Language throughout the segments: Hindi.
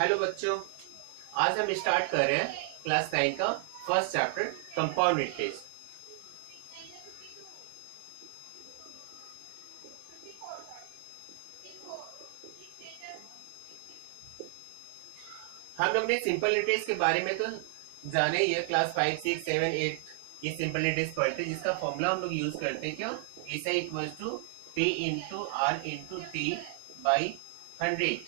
हेलो बच्चों, आज हम स्टार्ट कर रहे हैं क्लास 9 का फर्स्ट चैप्टर कंपाउंड इंटरेस्ट। हम लोग ने सिंपल इंटरेस्ट के बारे में तो जाने ही है। क्लास 5, 6, 7, 8 ये सिंपल इंटरेस्ट पढ़ते हैं, जिसका फॉर्मूला हम लोग यूज करते हैं। क्या ऐसा equal to P into R into T by 100।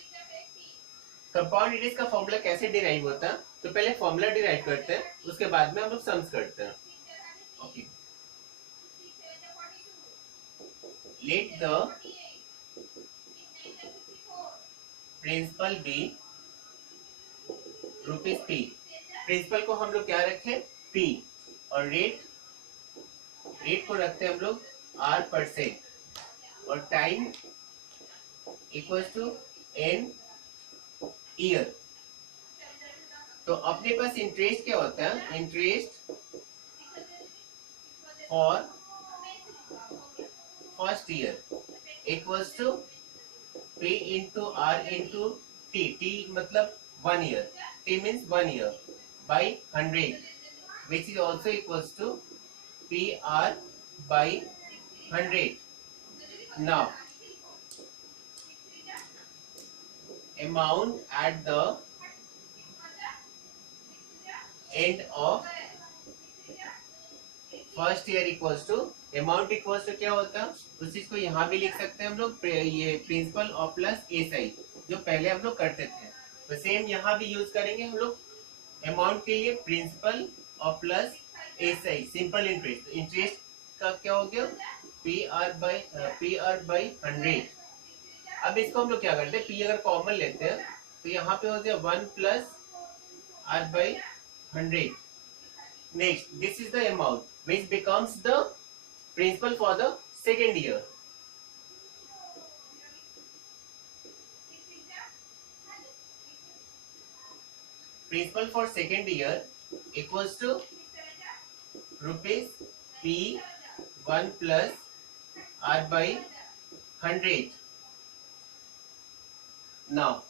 Compound interest का फॉर्मूला कैसे डिराइव होता है, तो पहले फॉर्मूला डिराइव करते हैं, उसके बाद में हम लोग सम्स करते हैं। Okay, let the principal be rupees P. Principal को हम लोग क्या रखें, पी, और रेट रेट को रखते हैं हम लोग R%, और time equals to N year. तो अपने पास इंटरेस्ट क्या होता है, interest for first year equals to P into R into T. T मतलब 1 year, T means 1 year by 100, which is also equals to PR by 100. Now, amount at the end of first year equals to, amount equals to क्या होता है, उस चीज को यहाँ भी लिख सकते हैं हम लोग, ये प्रिंसिपल और प्लस एसआई, जो पहले हम लोग करते थे। तो सेम यहाँ भी यूज करेंगे हम लोग। अमाउंट के लिए प्रिंसिपल और plus SI, simple interest. Interest का क्या हो गया, पी आर बाई 100। अब इसको हम लोग क्या करते हैं, पी अगर कॉमन लेते हैं तो यहाँ पे हो गया 1 plus R by 100। Next, this is the amount which becomes the principal for the second year. Principal for second year equals to rupees P1 plus R by 100. Now,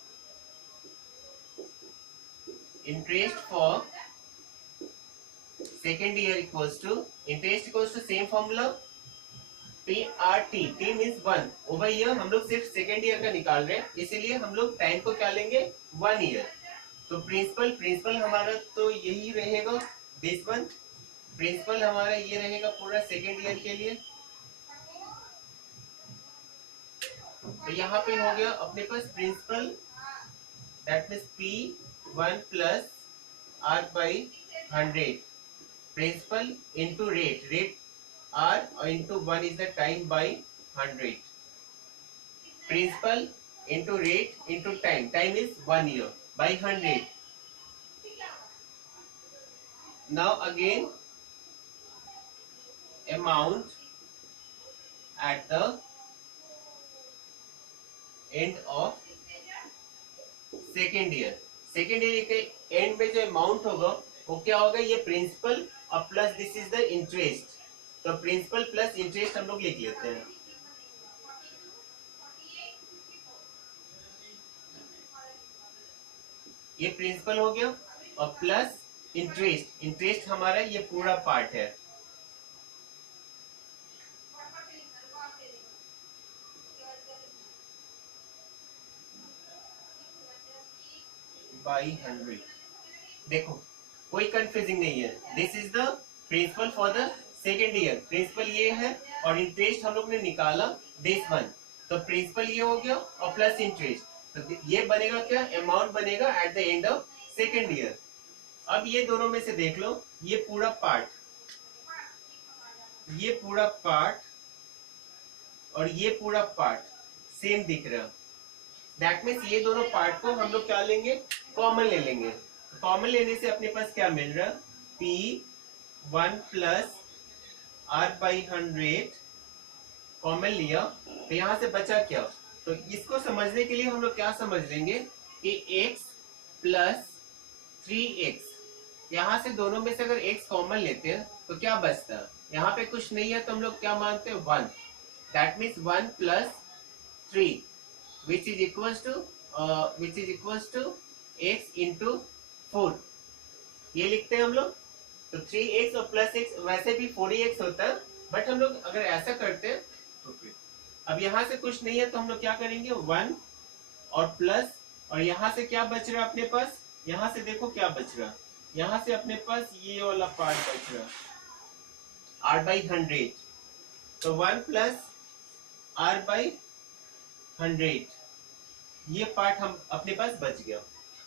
interest for second year equals to, interest equals to same formula PRT, T means 1 over year। हम लोग सिर्फ सेकेंड ईयर का निकाल रहे हैं, इसीलिए हम लोग टाइम को क्या लेंगे, 1 ईयर। तो प्रिंसिपल हमारा तो यही रहेगा, दिस वन प्रिंसिपल हमारा ये रहेगा पूरा सेकेंड ईयर के लिए। तो यहाँ पे हो गया अपने पास principal, that means P1 plus R by 100, principal into rate R into 1 is the time by 100, principal into rate into time is 1 year by 100. Now again, amount at the end of second year के एंड में जो अमाउंट होगा वो क्या होगा, ये प्रिंसिपल और plus this is the interest. तो प्रिंसिपल प्लस इंटरेस्ट हम लोग लिख लेते हैं। ये प्रिंसिपल हो गया और प्लस इंटरेस्ट हमारा ये पूरा पार्ट है। बाई 100। देखो कोई कंफ्यूजिंग नहीं है, this is the principal for the second year. Principal ये है और इंटरेस्ट हम लोग ने निकाला दिस वन, तो प्रिंसिपल ये हो गया और प्लस इंटरेस्ट, तो ये बनेगा क्या, अमाउंट बनेगा eight the end of second year. अब ये दोनों में से देख लो, ये पूरा पार्ट और ये पूरा पार्ट सेम दिख रहा, दैट मीन्स ये दोनों पार्ट को हम लोग क्या लेंगे, कॉमन ले लेंगे। कॉमन लेने से अपने पास क्या मिल रहा, P1 plus R by 100 common लिया, तो यहां से बचा क्या, तो इसको समझने के लिए हम लोग क्या समझ लेंगे कि x प्लस 3x, यहां से दोनों में से अगर x कॉमन लेते हैं तो क्या बचता है, यहाँ पे कुछ नहीं है तो हम लोग क्या मानते हैं 1, that means 1 plus 3 which is equals to x into 4 ये लिखते हैं हम लोग। तो 3x और प्लस एक्स वैसे भी 4x होता है, बट हम लोग अगर ऐसा करते हैं तो फिर अब यहाँ से कुछ नहीं है तो हम लोग क्या करेंगे 1 और प्लस, और यहाँ से क्या बच रहा है अपने पास, यहाँ से देखो क्या बच रहा, यहाँ से अपने पास ये वाला पार्ट बच रहा r/100। तो 1 प्लस r/100 ये पार्ट हम अपने पास बच गया।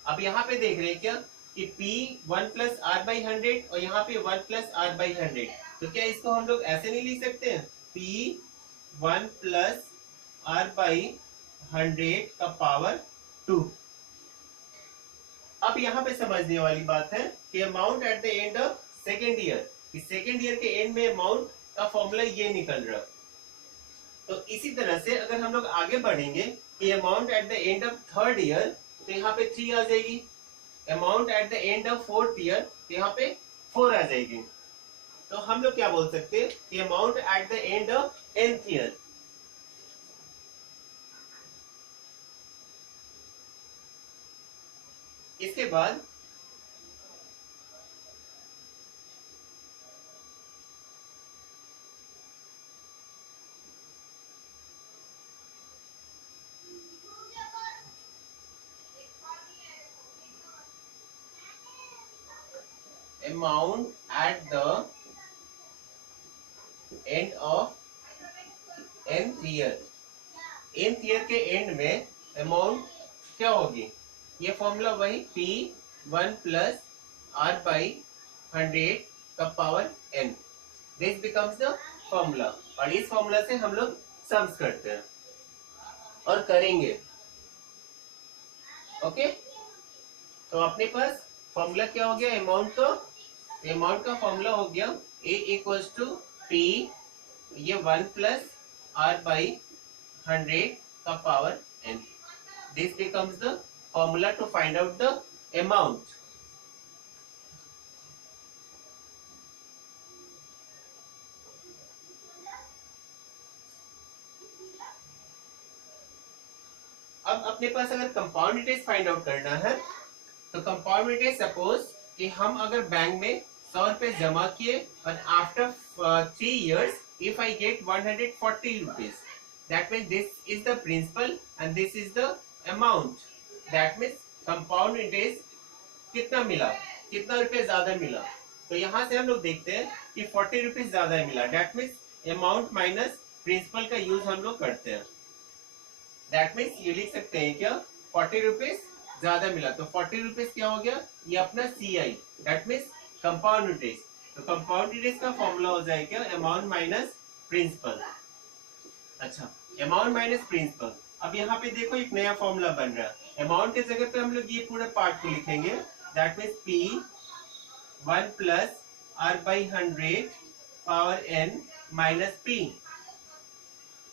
अब यहाँ पे देख रहे हैं क्या कि p 1 प्लस r/100 और यहाँ पे 1 प्लस r/100, तो क्या इसको हम लोग ऐसे नहीं लिख सकते हैं p 1 प्लस r/100 का पावर 2। अब यहाँ पे समझने वाली बात है कि amount at the end of second year, second year के एंड में अमाउंट का फॉर्मूला ये निकल रहा। तो इसी तरह से अगर हम लोग आगे बढ़ेंगे कि amount at the end of third year, तो यहाँ पे 3 आ जाएगी। Amount at the end of fourth year, तो यहाँ पे 4 आ जाएगी। तो हम लोग क्या बोल सकते हैं कि amount at the end of nth year, इसके बाद amount at the end of nth year, nth year के एंड में अमाउंट क्या होगी, ये फॉर्मूला वही p 1 प्लस r/100 का पावर n, this becomes the formula. और इस फॉर्मूला से हम लोग सम्स करते हैं और करेंगे। ओके, तो अपने पास फॉर्मूला क्या हो गया अमाउंट का, अमाउंट का फॉर्मूला हो गया a इक्वल्स टू p ये 1 प्लस r/100 का पावर n, this becomes the formula to find out the amount. अब अपने पास अगर कंपाउंड इंटरेस्ट फाइंड आउट करना है, तो कंपाउंड इंटरेस्ट सपोज कि हम अगर बैंक में 100 रुपए जमा किए और after 3 years if I get 140 rupees, that means this is the principal and this is the amount, that means compound interest कितना मिला, कितना रुपए ज्यादा मिला। तो यहाँ से हम लोग देखते हैं कि 40 रुपीज ज्यादा मिला, that means amount minus principal का यूज हम लोग करते हैं। दैट मीन्स ये लिख सकते हैं क्या 40 रुपीज ज्यादा मिला, तो 40 रुपीज क्या हो गया ये अपना CI, that means compound interest. तो कंपाउंड इंटरेस्ट का फॉर्मूला हो जाएगा अमाउंट माइनस प्रिंसिपल। अच्छा, अमाउंट माइनस प्रिंसिपल। अब यहाँ पे देखो एक नया फॉर्मूला बन रहा है, अमाउंट के जगह पे हम लोग ये पूरे पार्ट को लिखेंगे, that means p 1 plus r/100 power n minus p।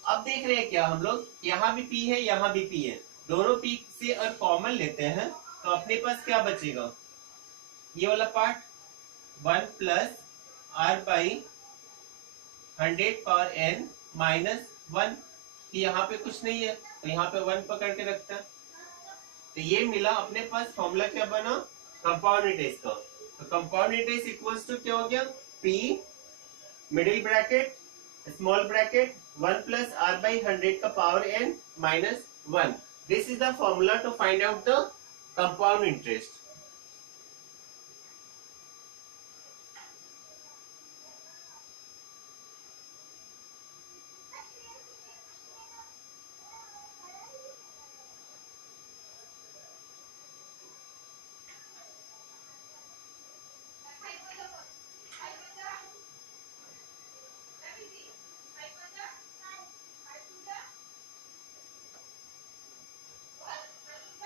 अब देख रहे हैं क्या हम लोग, यहाँ भी p है यहाँ भी p है, दोनों p से अगर कॉमन लेते हैं तो अपने पास क्या बचेगा, ये वाला part 1 plus r/100 power n minus 1, यहाँ पे कुछ नहीं है तो यहाँ पे 1 पकड़ के रखता है। तो ये मिला अपने पास फॉर्मूला क्या बना कंपाउंड इंटरेस्ट का। तो कंपाउंड इंटरेस्ट इक्वल्स टू क्या हो गया p middle bracket small bracket 1 plus r/100 का पावर n minus 1। This is the formula to find out the compound interest.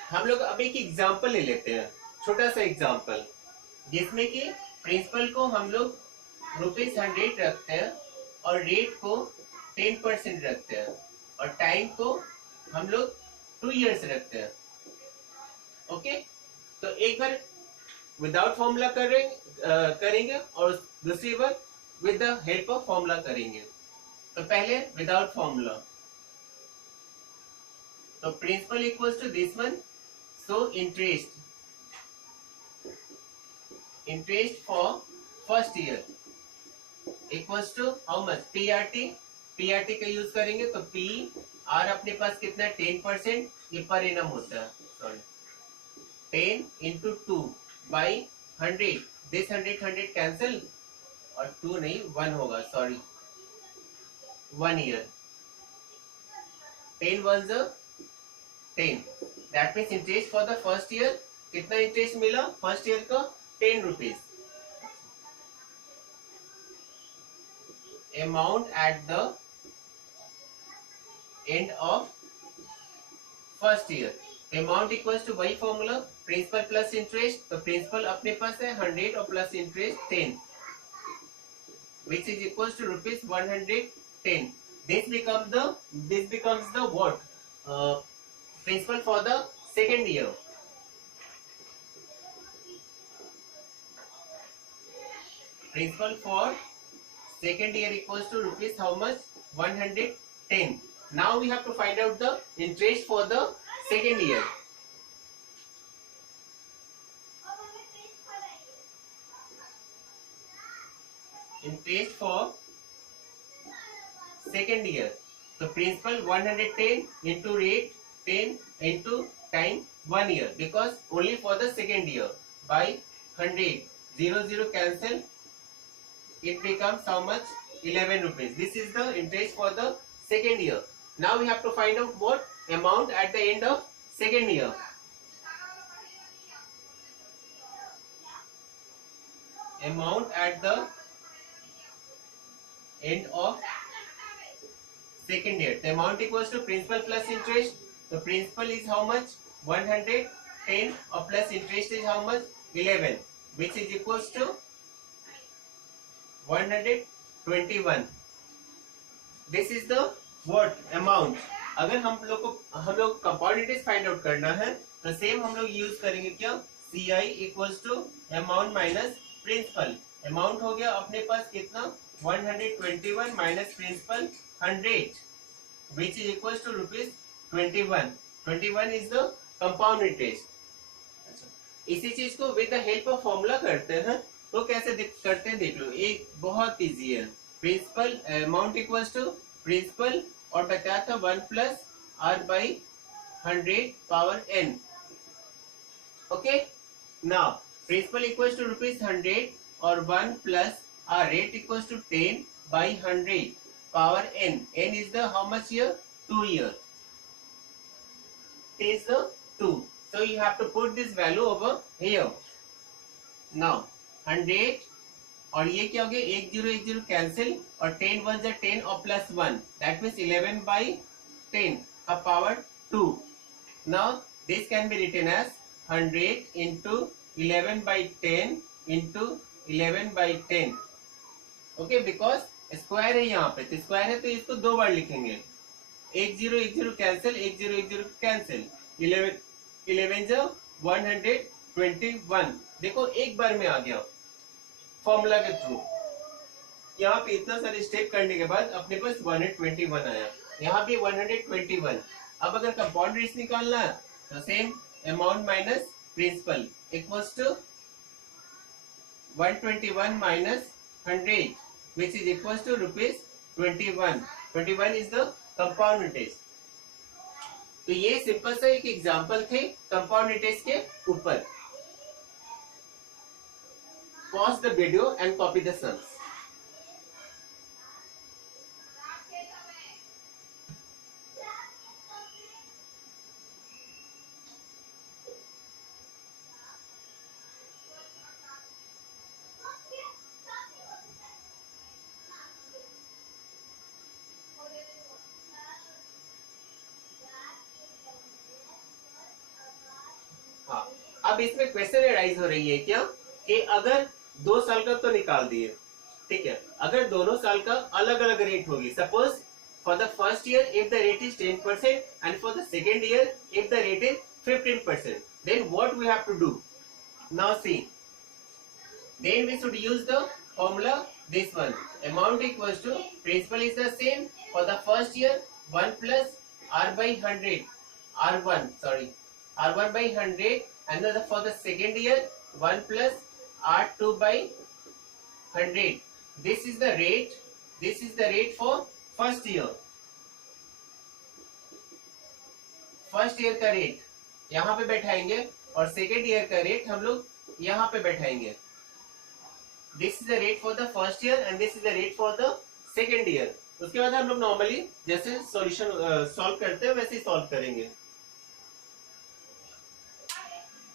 हम लोग अब एक एग्जाम्पल ले लेते हैं, छोटा सा एग्जाम्पल, जिसमें कि प्रिंसिपल को हम लोग ₹100 रखते हैं और रेट को 10% रखते हैं और टाइम को हम लोग 2 years रखते हैं। ओके, तो एक बार विदाउट फॉर्मूला करेंगे और दूसरी बार with the help of formula करेंगे। तो पहले विदाउट फॉर्मूला, तो principal equals to this one, so interest interest for first year equals to how much, PRT, PRT का यूज करेंगे तो पी आर अपने पास कितना है 10%, ये पर एनम होता है, sorry 10 into 2 by 100, this 100 cancel और 2 नहीं 1 होगा, sorry 1 year, 10 1 10, that means interest for the first year कितना इंटरेस्ट मिला फर्स्ट ईयर का 10 rupees. Amount at the end of first year, amount equals to वही फॉर्मूला प्रिंसिपल प्लस इंटरेस्ट, तो प्रिंसिपल अपने पास है 100 और plus interest 10 which is equals to rupees 110. This becomes the what principal for the second year. Principal for second year equals to rupees how much, 110. Now we have to find out the interest for the second year. Interest for second year, so principal 110 into rate 10 into time 1 year, because only for the second year, by 100 0 cancel, it becomes how much, 11 rupees. This is the interest for the second year. Now we have to find out what amount at the end of second year. Amount at the end of second year, the amount equals to principal plus interest, the principal is how much, 110 or plus interest is how much, 11, which is equals to 121. This is the what amount. अगर हम लोग कंपाउंड इंटरेस्ट फाइंड आउट करना है तो सेम हम लोग यूज करेंगे क्या, C I equals to amount minus principal. Amount हो गया अपने पास कितना, 121 minus principal 100 which is equals to rupees 21. 21 is the compound interest. इसी चीज को with the help of formula करते हैं, तो कैसे करते हैं देख लो, एक बहुत इजी है। Principal amount equals to principal और बताया था 1 plus R by 100 power n। Okay, now principal equals to rupees 100 और 1 plus R rate equals to 10 by 100 power n. N is the how much year, 2 year. It is the 2. So you have to put this value over here. Now 100 और ये क्या हो गया, 1010 कैंसिल और 10 1 is 10 और प्लस 1, that means 11 by 10 का power 2. Now this can be written as 100 into 11 by 10 into 11 by 10. Okay, because square है यहाँ पे, तो स्क्वायर है तो इसको 2 बार लिखेंगे, 1010 कैंसिल, 1010 कैंसिल, 11 जो 121, देखो एक बार में आ गया फॉर्मूला के थ्रू। यहाँ पे इतना सारे स्टेप करने के बाद अपने पास 121 आया, यहाँ भी 121। अब अगर कंपाउंड रेट निकालना है तो same amount minus principal equals to 121 minus 100 which is equals to rupees 21. 21 is the compound interest. तो ये सिंपल सा एक एग्जांपल थे कंपाउंड इंटरेस्ट के ऊपर। Pause the video and copy the sums. अब इसमें क्वेश्चन राइज हो रही है क्या कि अगर 2 साल का तो निकाल दिए, ठीक है, अगर दोनों साल का अलग अलग रेट होगी, suppose for the first year if the rate is 10% and for the second year if the rate is 15%, then what we have to do, now see, then we should use the formula this one, amount equals to principal is the same for the first year 1 plus r by 100, r1 by 100, and for the second year 1 plus R2 by 100. This is the rate. This is the rate for first year. First year का रेट यहाँ पे बैठाएंगे और सेकेंड ईयर का रेट हम लोग यहाँ पे बैठाएंगे. This is the rate for the first year and this is the rate for the second year. उसके बाद हम लोग नॉर्मली जैसे सॉल्यूशन सॉल्व करते हैं वैसे ही सॉल्व करेंगे.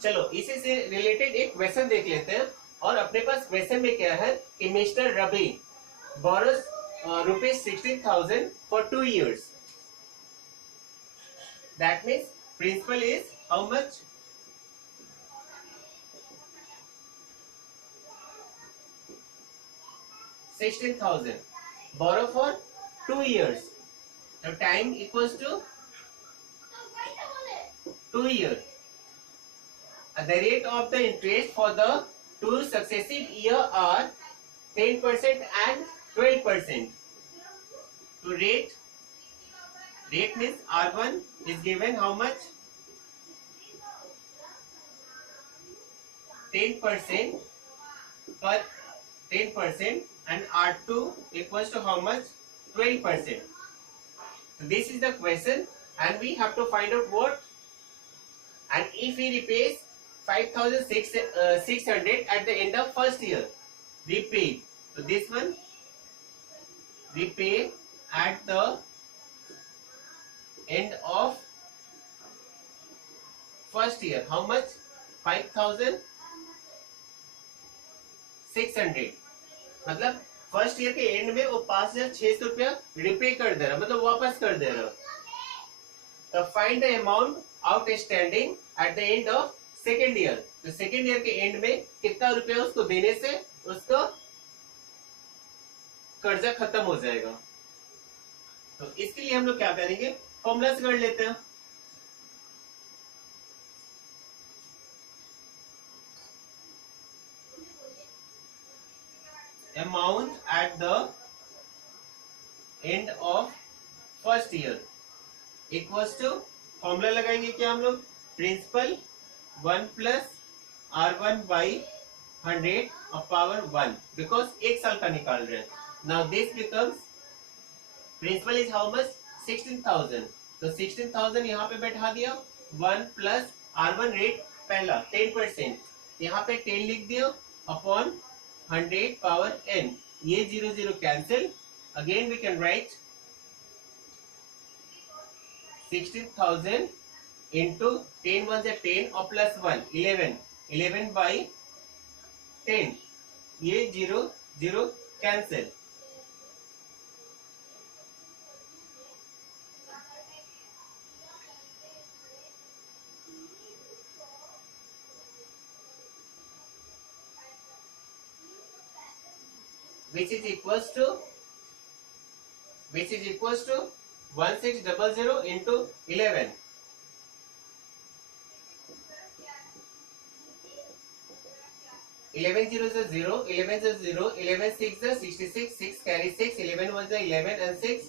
चलो इसी से रिलेटेड एक क्वेश्चन देख लेते हैं. और अपने पास क्वेश्चन में क्या है कि mister Ravi borrows ₹16,000 for 2 years. That means principal is how much? $16,000. Borrow for 2 years. Now time equals to 2 years. The rate of the interest for the 2 successive year are 10% and 12%. So rate means R1 is given how much? 10% per 10% and R2 equals to how much? 12%. So this is the question and we have to find out what. And if he repays 5,600 at the end of first year, repay. So this one repay at the end of first year. How much? 5,600. मतलब फर्स्ट ईयर के एंड में वो 5,600 रुपया रिपे कर दे रहा, मतलब वापस कर दे रहा. तो find the amount outstanding at the end of second year. तो सेकेंड ईयर के एंड में कितना रुपया उसको देने से उसका कर्जा खत्म हो जाएगा. तो इसके लिए हम लोग क्या करेंगे, फॉर्मूला से कर लेते हैं. Amount at the end of first year equals to, formula लगाएंगे क्या हम लोग, principal 1 plus R1 by 100 of power 1, because एक साल का निकाल रहे हैं. Now this becomes principal is how much, 16,000. तो 16,000 यहाँ पे बैठा दिया. 1 प्लस R1 रेट पहला 10%, यहाँ पे 10 लिख दिया अपॉन 100 पावर n. ये 0 0 cancel. Again we can write 16,000 into 10 1 is 10 और प्लस 1 11 by 10. ये 0 0 cancel. which is equals to 1600 into 11. 11 0 is 0, 11 is 0, 11 6 is 66, 6 carry 6, 11 was the 11 and 6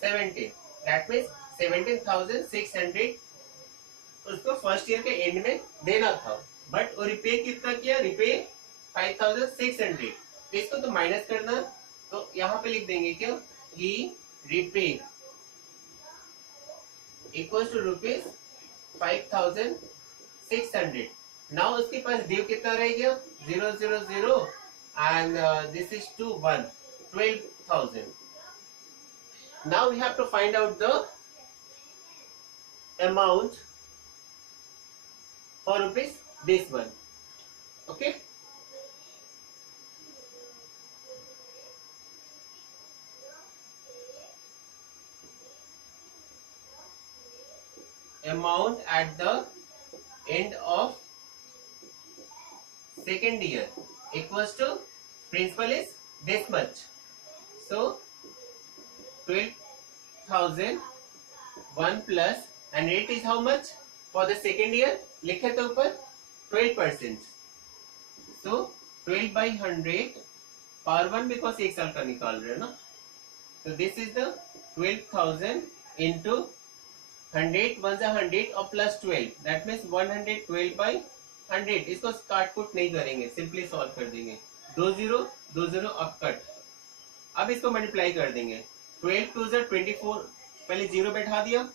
17. That means 17,600 उसको फर्स्ट ईयर के एंड में देना था, बट वो रिपे कितना किया, रिपे 5,600. इसको तो माइनस करना, तो यहाँ पे लिख देंगे क्या, he repay equals to ₹5,600. Now उसके पास ड्यू कितना रह गया, 0 0 0 and this is 2 1 12,000. Now we have to find out the amount for rupees this one. Okay, amount at the end of second year equals to, principal is this much, so 12,000 1 plus and rate is how much for the second year, लिखे तो ऊपर 12%. so 12 by 100 power 1 because एक साल का निकाल रहे हैं ना. so this is the 12,000 into 100 1 is 100 or plus 12, that means 112 by 100, इसको काट कुट नहीं करेंगे, सिंपली सॉल्व कर देंगे। 2 0 अब कट। अब इसको मल्टीप्लाई कर देंगे। 12 2 24, पहले जीरो बैठा दिया।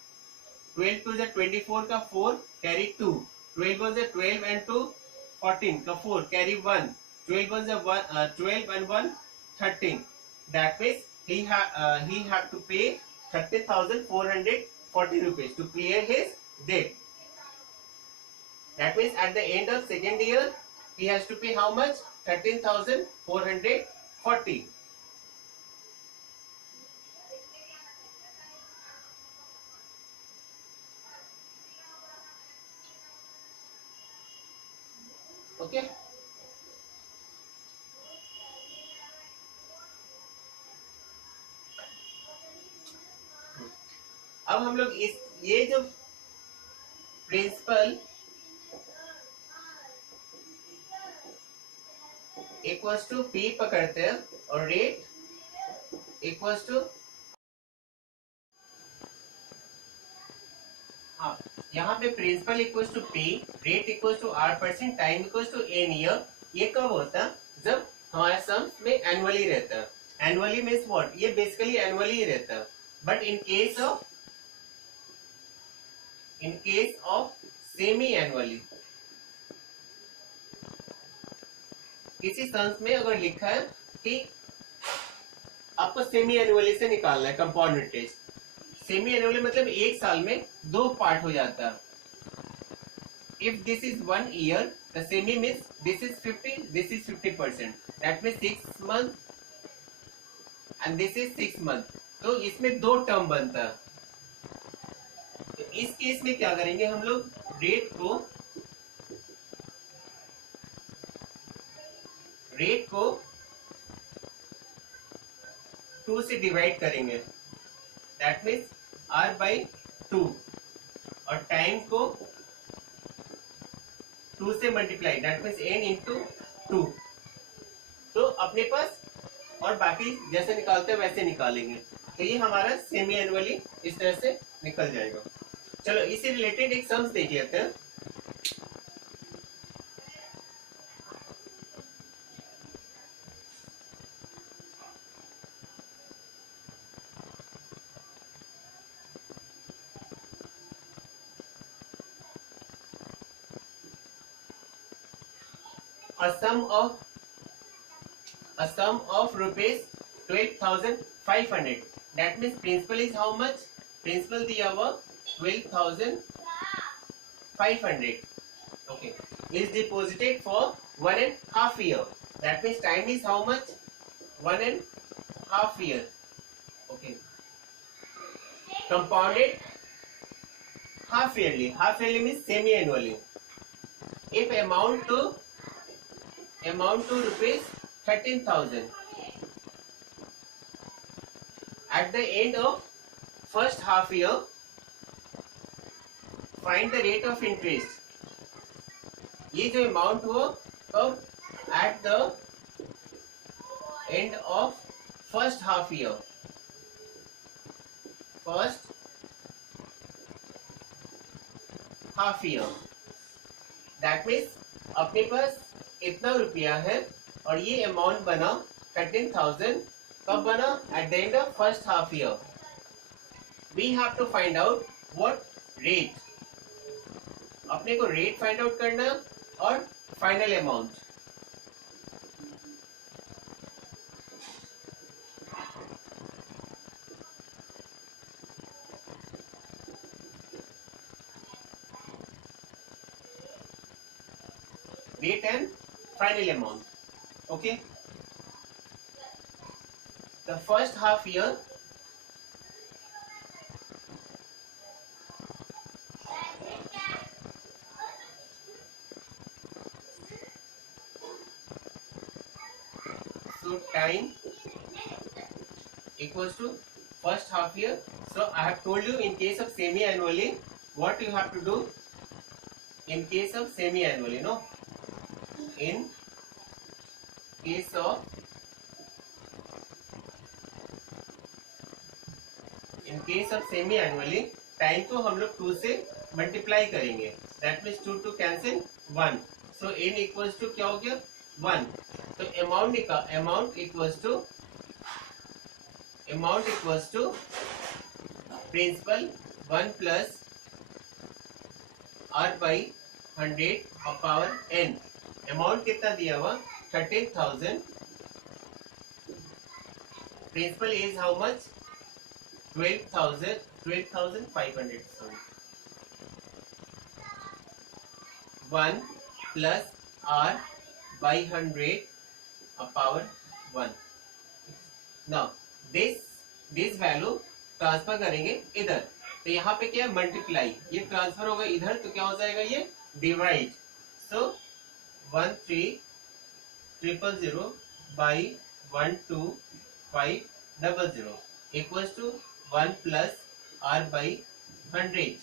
12 2 24 का 4 कैरी 2, 12 1 12 एंड 2 14 का 4 carry 1, 12 1 12 and 1 13। That means he have to pay 30,440 rupees to clear his debt. That means at the end of second year he has to pay how much? 13,440. Okay. अब हम लोग इस ये जो प्रिंसिपल इक्वल्स टू पी पकड़ते हैं और रेट इक्वल्स टू, हाँ यहाँ पे principal equals to P, rate equals to R%, time equals to N year. ये कब होता है? जब हमारे सम में एनुअली रहता है। Annually means what? ये बेसिकली एनुअली ही रहता है। But in case of semi annually, किसी सन्स में अगर लिखा है कि आपको सेमी एनुअली से निकालना है कंपाउंड इंटरेस्ट, सेमी एनुअली मतलब एक साल में दो पार्ट हो जाता है। If this is 1 year, the semi means this is 50, this is 50%, that means 6 month and this is 6 month। तो इसमें दो टर्म बनता है। तो इस केस में क्या करेंगे हम लोग? रेट को 2 से डिवाइड करेंगे, दैट मीन्स R/2, और टाइम को 2 से multiply, that means n into 2। तो अपने पास और बाकी जैसे निकालते हैं वैसे निकालेंगे। तो ये हमारा सेमी एनुअली इस तरह से निकल जाएगा। चलो इससे रिलेटेड एक सम्स देख लेते हैं। A sum of rupees 12,500, that means principal is how much? Principal दिया हुआ 12,500, okay, is deposited for 1.5 year, that means time is how much? 1.5 year, okay, compounded half yearly means semi annually, if amount to rupees 13,000 at the end of first half year, find the rate of interest। ये जो अमाउंट हो कब? at the end of first half year, that means अपने पास इतना रुपया है और ये अमाउंट बना 13,000, कब बना? At the end of first half year. We have to find out what rate, अपने को रेट फाइंड आउट करना और final amount. Rate and final amount, okay? The first half year, so time equals to first half year. So I have told you in case of semi annually what you have to do. In case of semi annually, no, in case of semi annually, time को हम लोग 2 से मल्टीप्लाई करेंगे, that means 2 to cancel 1, so n equals to क्या हो गया 1। तो amount equals to principal 1 plus r by 100 और पावर n। अमाउंट कितना दिया हुआ 13,000। प्रिंसिपल is how much 12,500 sorry 1 plus r by 100 और power 1। Now this value transfer करेंगे इधर, तो यहाँ पे क्या है मल्टीप्लाई, ये ट्रांसफर होगा इधर तो क्या हो जाएगा ये divide. So 13,000 by 12,500 equals to 1 plus r by 100।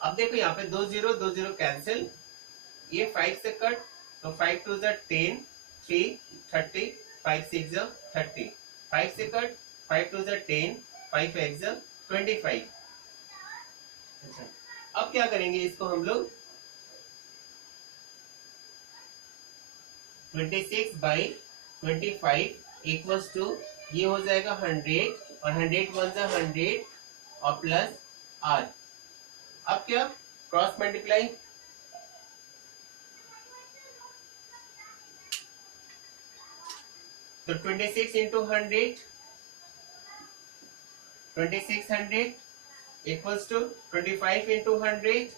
अब देखो यहाँ पे 2 0 कैंसिल, ये 5 से कट, तो 5 2 10, 3 30, 5 6 30, 5 से कट, 5 2 10, 5 8 25। अच्छा अब क्या करेंगे इसको हम लोग 26 बाई 25 इक्वल्स टू ये हो जाएगा 100 और 100 1 100 और प्लस r। अब क्या क्रॉस मल्टीप्लाई, तो 26 into 100 2600 equals to 25 into 100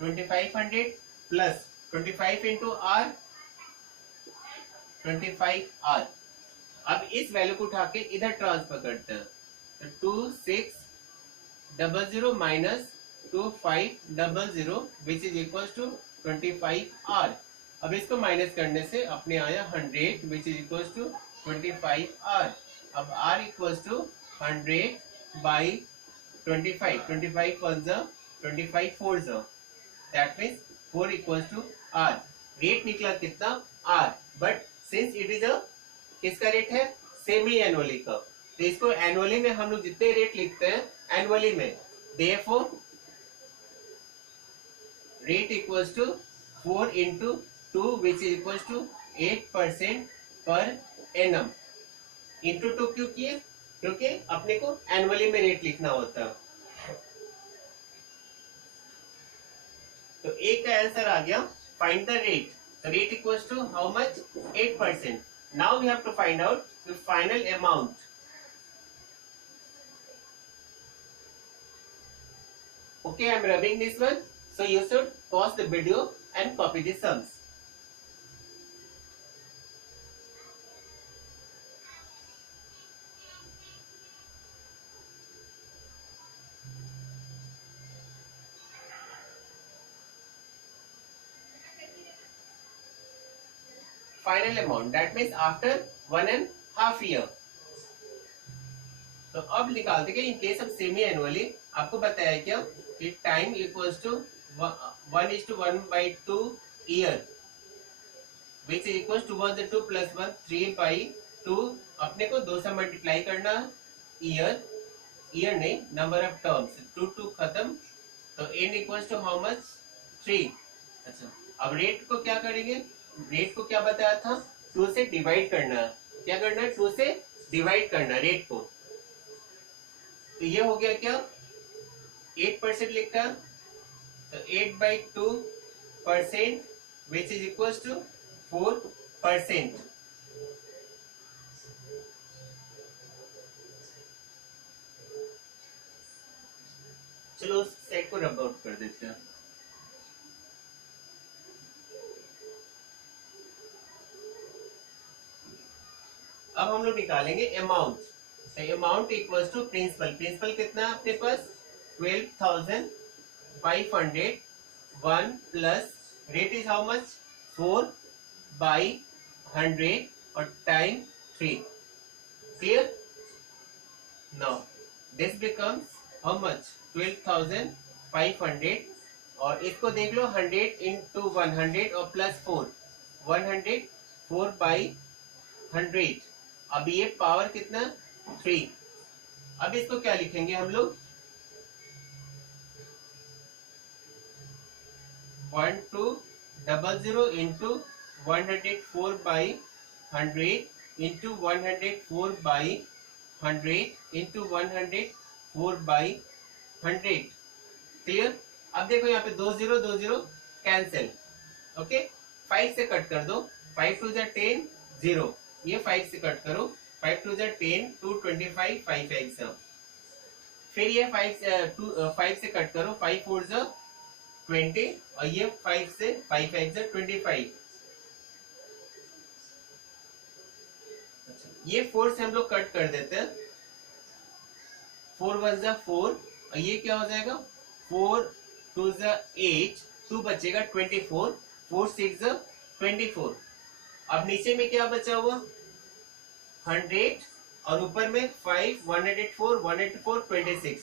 2500 plus 25 into r 25r। अब इस वैल्यू को उठा के इधर ट्रांसफर करते हैं, तो 2600 minus 2500 which is equal to 25r। अब इसको माइनस करने से अपने आया 100 विच इज इक्वल टू 25r। अब r equal to 100 by 25, 25 1 25 4 that means 4 equal to r। Rate निकला कितना r, but since it is a किसका रेट है सेमी एनुअली का, तो इसको एनुअली में हम लोग जितने रेट लिखते हैं एनुअली में, therefore rate equals to 4 into 2 which is equals to 8% per annum. Into 2 क्यों किए, क्योंकि अपने को एनुअली में रेट लिखना होता है। तो एक का आंसर आ गया, find the rate. The rate equals to how much 8%. Now we have to find out the final amount. Okay, I am rubbing this one, so you should pause the video and copy the sums. Final amount, that means after 1.5 year. तो अब निकालते हैं in case of semi annually, आपको बताया क्या कि time equals to 1:1/2 year which is equals to 1 2 + 1 3/2। अपने को 2 से मल्टीप्लाई करना, ईयर नहीं नंबर ऑफ टर्म्स, 2 खत्म, तो n equals to how much 3। अच्छा अब रेट को क्या करेंगे, रेट को क्या बताया था 2 से डिवाइड करना, क्या करना है 2 से डिवाइड करना रेट को, तो ये हो गया क्या 8% लिखा, तो 8/2% विच इज इक्वल टू 4%। चलो उस सेट को रब आउट कर देते हैं। अब हम लोग निकालेंगे amount. Amount equals to principal, principal कितना है अपने पास 12,500, 1 plus rate is how much 4/100 और time 3। Clear, now this becomes how much 12,500 और इसको देख लो 100 इंटू 100 और प्लस 4 100 4/100। अब ये पावर कितना 3। अब इसको क्या लिखेंगे हम लोग 1200 into 104 by 100 into 104 by 100 into 104 by 100। Clear? अब देखो यहाँ पे 2 0 कैंसिल। ओके, 5 से कट कर दो। 5 2 10 0, ये 5 से कट करो। 5 2 10 2 25 5 एक्स। फिर ये 5 से कट करो। 5 4 20 और ये 5 से 5 एक्स 25। ये 4 से हम लोग कट कर देते हैं। 4 1 4 और ये क्या हो जाएगा? 4 2 8, 2 बचेगा 24, 4 6 24। अब नीचे में क्या बचा हुआ? 100 और ऊपर में 5 104 184 26।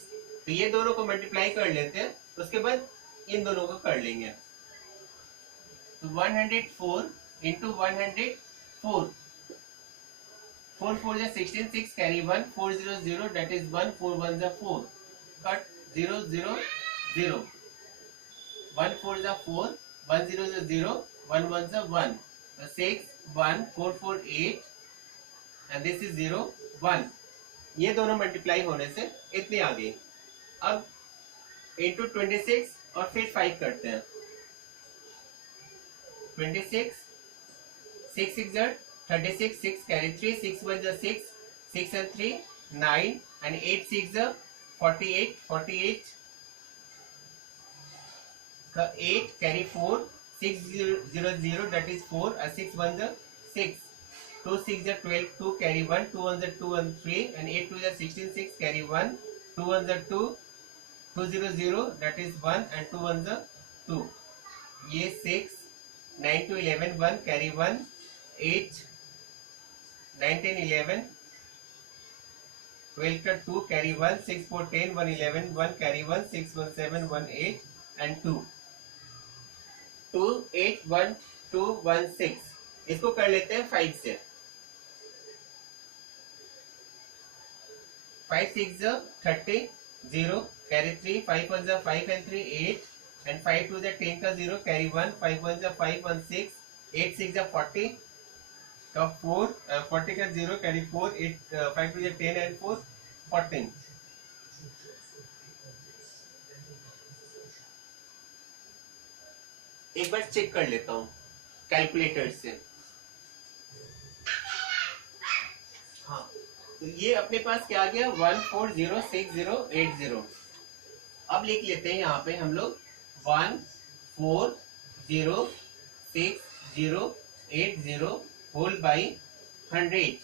तो ये दोनों को मल्टीप्लाई कर लेते हैं, उसके बाद इन दोनों को कर लेंगे। तो 104 into 104, 4 4 16 6 carry 1 4 0 0 that is 1 4 1 4 cut 0 0 0 1 4 4 1 0 0 1 1 1 so 6 1 4 4 8 and this is 0 1। ये दोनों मल्टीप्लाई होने से इतनी आ गई। अब इंटू 26 और फिर 5 करते हैं। 26 6 6 36 6 carry 3 6 1 6 6 and 3 9 and 8 6 48 48 का 8 carry 4 6 0 0 that is 4 and 6 1 6 2 6 12 2 carry 1 2 1 2 and 3 and 8 2 16 6 carry 1 2 1 2 2 0 0 that is 1 and 2 1 2। ये 6 9 to 11 1 carry 1 8 9 10 11 12 का 2 carry 1 6 4 10 1 11 1 carry 1 6 1 7 1 8 and 2 2 8 1 2 1 6। इसको कर लेते हैं 5 से। 5 6 30 0 carry 3 5 1 5 and 3 8 and 5 2 10 का 0 carry 1 5 1 5 1 6 8 6 40 का 4 40 का 0 कैरी 4 8 5 2 10 and 4 14। एक बार चेक कर लेता हूँ कैलकुलेटर से। हाँ, तो ये अपने पास क्या आ गया? 140680। अब लिख लेते हैं यहाँ पे हम लोग 140680 होल बाई 100।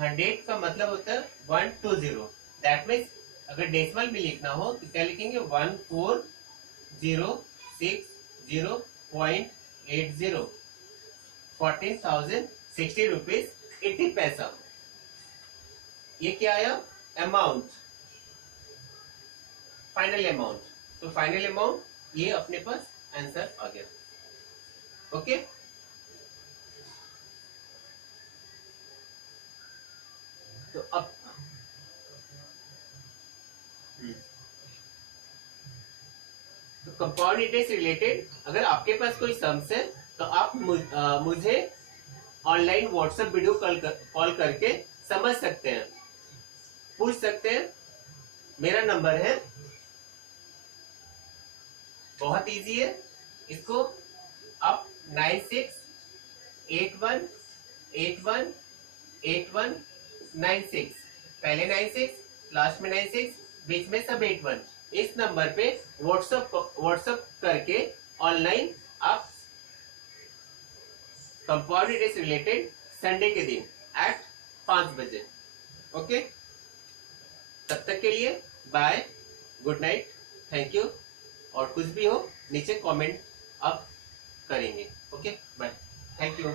100 का मतलब होता है 120। दैट मीन्स अगर डेसिमल में लिखना हो तो क्या लिखेंगे? 14,060.80, 14,060 रुपीज 80 पैसा। ये क्या आया? Amount, final amount. तो फाइनल अमाउंट ये अपने पास आंसर आ गया। ओके, तो अब तो कंपाउंड इंटरेस्ट से रिलेटेड अगर आपके पास कोई सम्स है तो आप मुझे ऑनलाइन व्हाट्सएप वीडियो कॉल करके समझ सकते हैं, पूछ सकते हैं। मेरा नंबर है, बहुत इजी है। इसको आप 9681818196, पहले 96 लास्ट में 96 बीच में सब 81, इस नंबर पे व्हाट्सएप करके ऑनलाइन आप कंपाउंड इंटरेस्ट रिलेटेड संडे के दिन एट 5 बजे। ओके, तब तक के लिए bye, good night, thank you. और कुछ भी हो नीचे कमेंट आप करेंगे। Okay, bye, thank you.